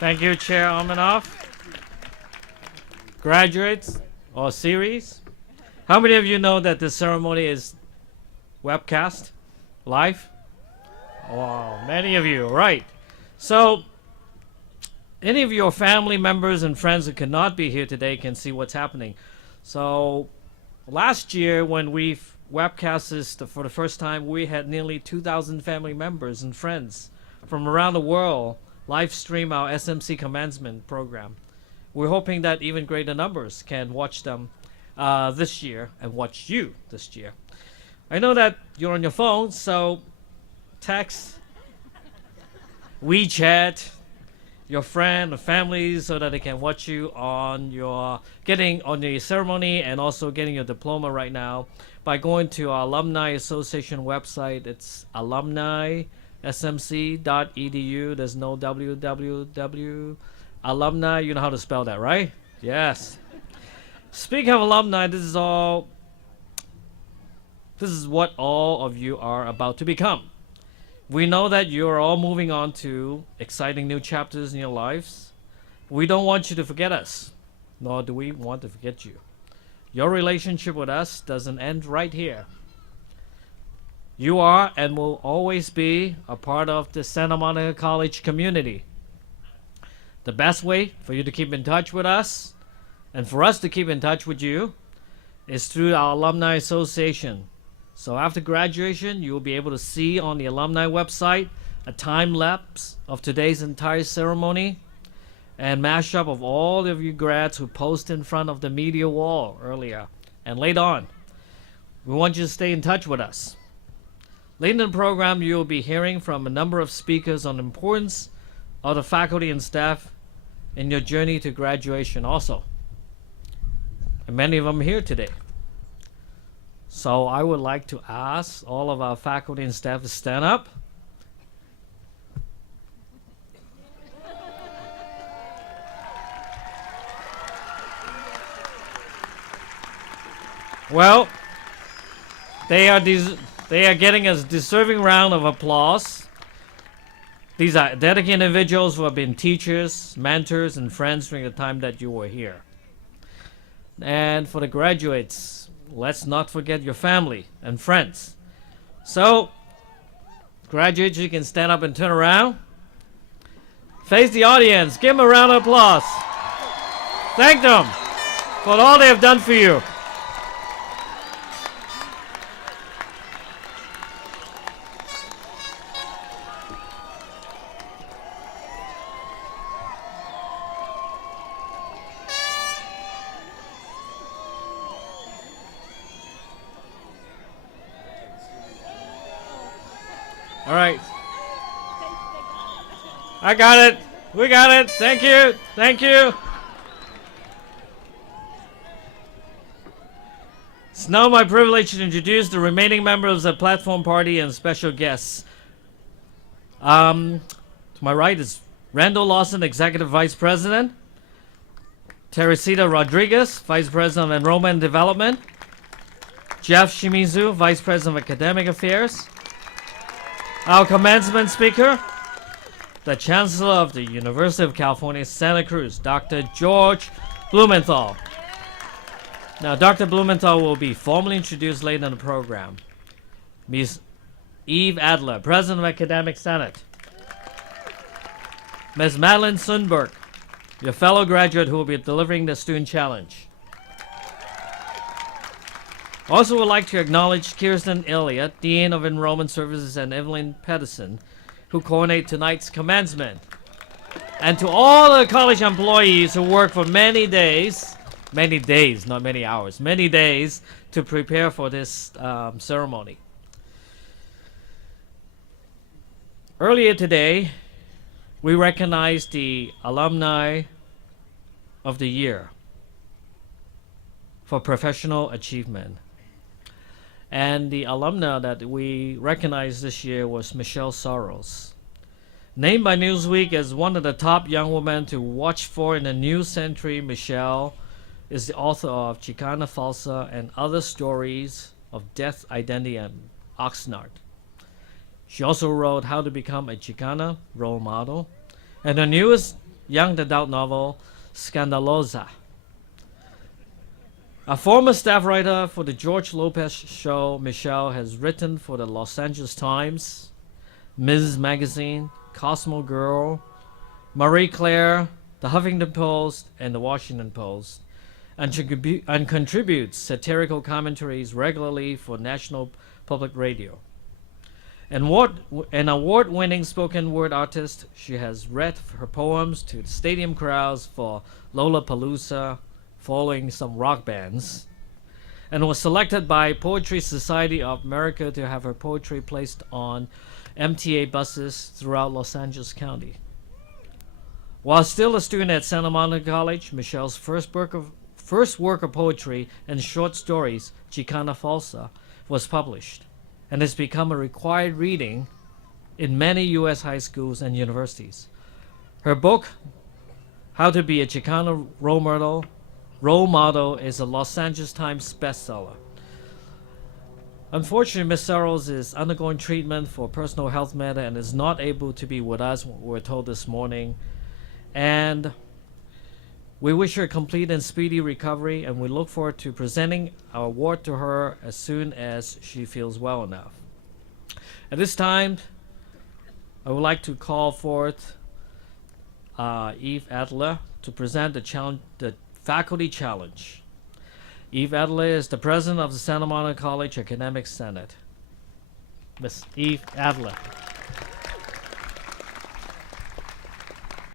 Thank you, Chair Aminoff. Graduates or series, how many of you know that this ceremony is webcast live? Wow, many of you, right. So, any of your family members and friends who cannot be here today can see what's happening. So, last year when we webcast this for the first time, we had nearly 2,000 family members and friends from around the world live stream our SMC commencement program. We're hoping that even greater numbers can watch them this year and watch you this year. I know that you're on your phone, so text, WeChat, your friend or family so that they can watch you on your ceremony and also getting your diploma right now by going to our Alumni Association website. It's alumnismc.edu. There's no www. Alumni, you know how to spell that, right? Yes. Speaking of alumni, this is what all of you are about to become. We know that you're all moving on to exciting new chapters in your lives. We don't want you to forget us, nor do we want to forget you. Your relationship with us doesn't end right here. You are and will always be a part of the Santa Monica College community. The best way for you to keep in touch with us and for us to keep in touch with you is through our Alumni Association. So after graduation, you will be able to see on the alumni website a time lapse of today's entire ceremony and mashup of all of you grads who posted in front of the media wall earlier and later on. We want you to stay in touch with us. Later in the program, you will be hearing from a number of speakers on the importance of the faculty and staff in your journey to graduation also. And many of them are here today. So I would like to ask all of our faculty and staff to stand up. Well, they are getting a deserving round of applause. These are dedicated individuals who have been teachers, mentors, and friends during the time that you were here. And for the graduates, let's not forget your family and friends. So, graduates, you can stand up and turn around. Face the audience. Give them a round of applause. Thank them for all they have done for you. All right. I got it. We got it. Thank you. Thank you. It's now my privilege to introduce the remaining members of the platform party and special guests. To my right is Randall Lawson, Executive Vice President. Teresita Rodriguez, Vice President of Enrollment and Development. Jeff Shimizu, Vice President of Academic Affairs. Our commencement speaker, the Chancellor of the University of California, Santa Cruz, Dr. George Blumenthal. Now, Dr. Blumenthal will be formally introduced later in the program. Ms. Eve Adler, President of Academic Senate. Ms. Madeline Sundberg, your fellow graduate who will be delivering the Student Challenge. Also would like to acknowledge Kirsten Elliott, Dean of Enrollment Services, and Evelyn Pedersen, who coordinate tonight's commencement. And to all the college employees who work for many days, not many hours, many days to prepare for this ceremony. Earlier today, we recognized the Alumni of the Year for professional achievement. And the alumna that we recognized this year was Michelle Soros. Named by Newsweek as one of the top young women to watch for in the new century, Michelle is the author of Chicana Falsa and Other Stories of Death, Identity, and Oxnard. She also wrote How to Become a Chicana Role Model. And her newest young adult novel Scandalosa. A former staff writer for the George Lopez show, Michelle has written for the Los Angeles Times, Ms. Magazine, Cosmo Girl, Marie Claire, the Huffington Post, and the Washington Post, and contributes satirical commentaries regularly for National Public Radio. And an award-winning spoken word artist, she has read her poems to the stadium crowds for Lollapalooza, following some rock bands, and was selected by Poetry Society of America to have her poetry placed on MTA buses throughout Los Angeles County. While still a student at Santa Monica College, Michelle's first work of poetry and short stories, Chicana Falsa, was published and has become a required reading in many U.S. high schools and universities. Her book, How to Be a Chicana Role Model, is a Los Angeles Times bestseller. Unfortunately, Ms. Searles is undergoing treatment for personal health matter and is not able to be with us, we're told this morning. And we wish her a complete and speedy recovery, and we look forward to presenting our award to her as soon as she feels well enough. At this time, I would like to call forth Eve Adler to present the faculty challenge. Eve Adler is the president of the Santa Monica College Academic Senate. Ms. Eve Adler.